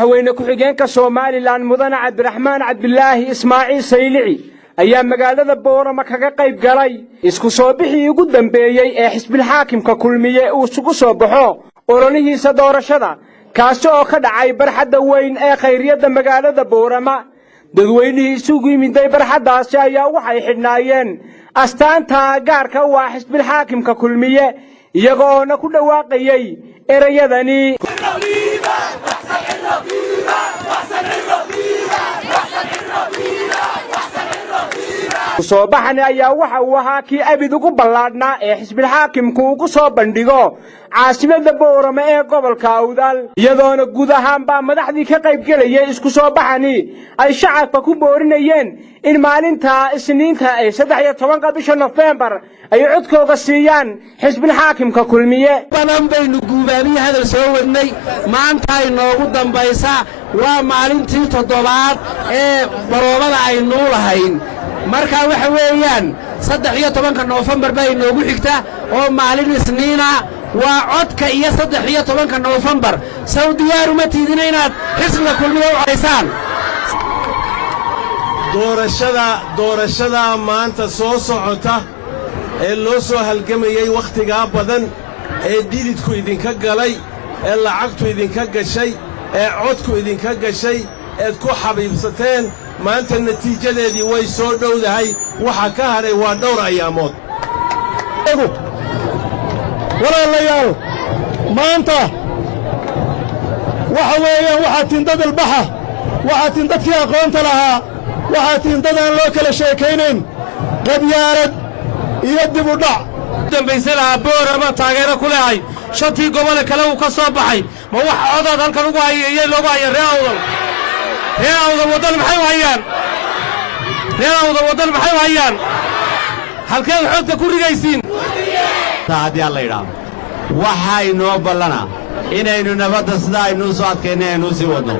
haweeney ku-xigeenka Soomaaliland Mudane Cabdiraxmaan Cabdilaahi Ismaaciil Saylici ayaa magaalada Boorama kaga qayb galay isku soo bixii ugu dambeeyay ee xisbiga xaakimka kulmiye uu isugu soo baxo ololihiisa doorashada kaas oo ka dhacay barxadda weyn ee khayriyada magaalada Boorama. dadweynihii isugu yimiday barxaddaasi ayaa waxay xidhnaayeen astaanta gaarka u ah xisbiga xaakimka kulmiye iyagoo ku dhawaaqayay erayadani soo baxan ayaa waxa uu ahaa kii abid ugu ballaadhnaa ee xisbiga xaakimku ugu soo bandhigo caasimada Boorama ee gobolka Awdal iyadoona guud ahaan baa madaxdii ka qayb galayay isku soo baxani ay shacabka ku boorinayeen in maalinta Isniinta ee 13 bisha November ay codkooda siiyaan xisbiga xaakimka kulmiye. banan baynu guubaaniye hadal soo wadnay maanta ay noogu dambaysa waa maalintii 7aad ee baroobada ay nuulahayn marka waxa weeyaan 13 November bay noogu xigta oo maalin Isniina waa codka iyo 13 November Saudiyaar uma tiidina inaad xisbiga kulmiye u caysaan doorashada maanta soo socota ee loo soo halgamayay waqtiga badan ee dididku idinka galay ee lacagtu idinka gashay ee codku idinka gashay ee ku xabiibsateen maanta natiijadeedii way soo dhowdahay waxa ka haray waa dhowr ayaamood. walaalayaal maanta waxa weeyaan waxaa tindad albaxa waxaa tindadkii aqoonta lahaa waxaa tindadaan loo kala sheekaynayn qabyaalad iyo dib u dhac dambaysa lahaa Boorama taageero ku leeyahay shantii gobol kale uu ka soo baxay ma wax codad halkan ugu hayay loogu hayay reewda wadan maxay hayaan halkeen xogta ku rigaysiin haddii alla yidhaahdo waxaa inoo ballana inaynu nabadda sida aynu soo adkaynay aynu sii wadno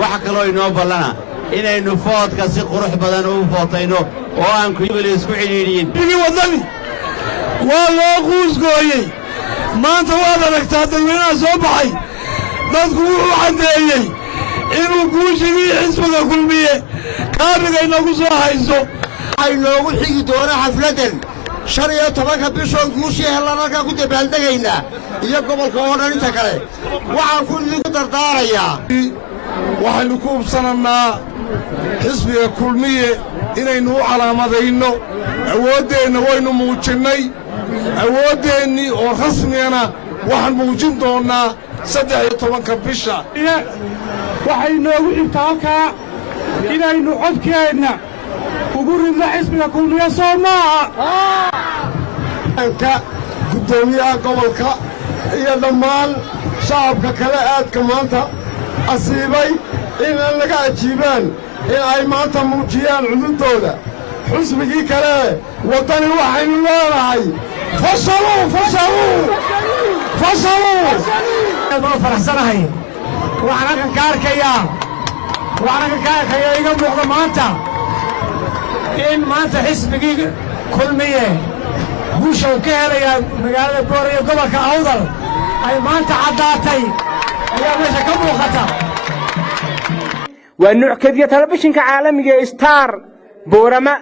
waxa kaloo inoo ballana inaynu foodka si qurux badan u footayno oo aan kuyibali isku cidhiidhiyin wadani waa loo quusgooyey maanta waad aragtaa dadweynaha soo baxay dadku wuxuu caddeeyey inuu guushigii xisbiga kulmiye kaamigayna ku soo hayso ay noogu xigi doona xafladan 15 bishan guushii helanaka ku dabaaldegaynaa iyo gobolka oo dhan inta kale waxaan ku idinku dardaarayaa waxaynu ku ubsananaa xisbiga kulmiye inaynu u calaamadayno awooddeenna waynu muujinnay awooddeenni oo rasmiyana waxaan muujin doonnaa 13 bisha waxay noogu xigtaa halkaa inaynu codkeenna ugu ridno xisbiga kulmiye soo maaha guddoomiyaha gobolka iyo dhammaan shacabka kale aadka maanta asiibay inaan laga ajiibaan in ay maanta muujiyaan cududooda xisbigii kale waddani waxaynu leenahay fasaluu faraxsanahay waxaan ka arkayaa iga muuqda maanta in maanta xisbigii kulmiye guusha uu ka helayaa magaalada Boorama iyo gobolka Awdal ay maanta caddaatay ayaa meesha ka muuqata. waa nuuc kadiya telefishinka caalamiga Star Boorama.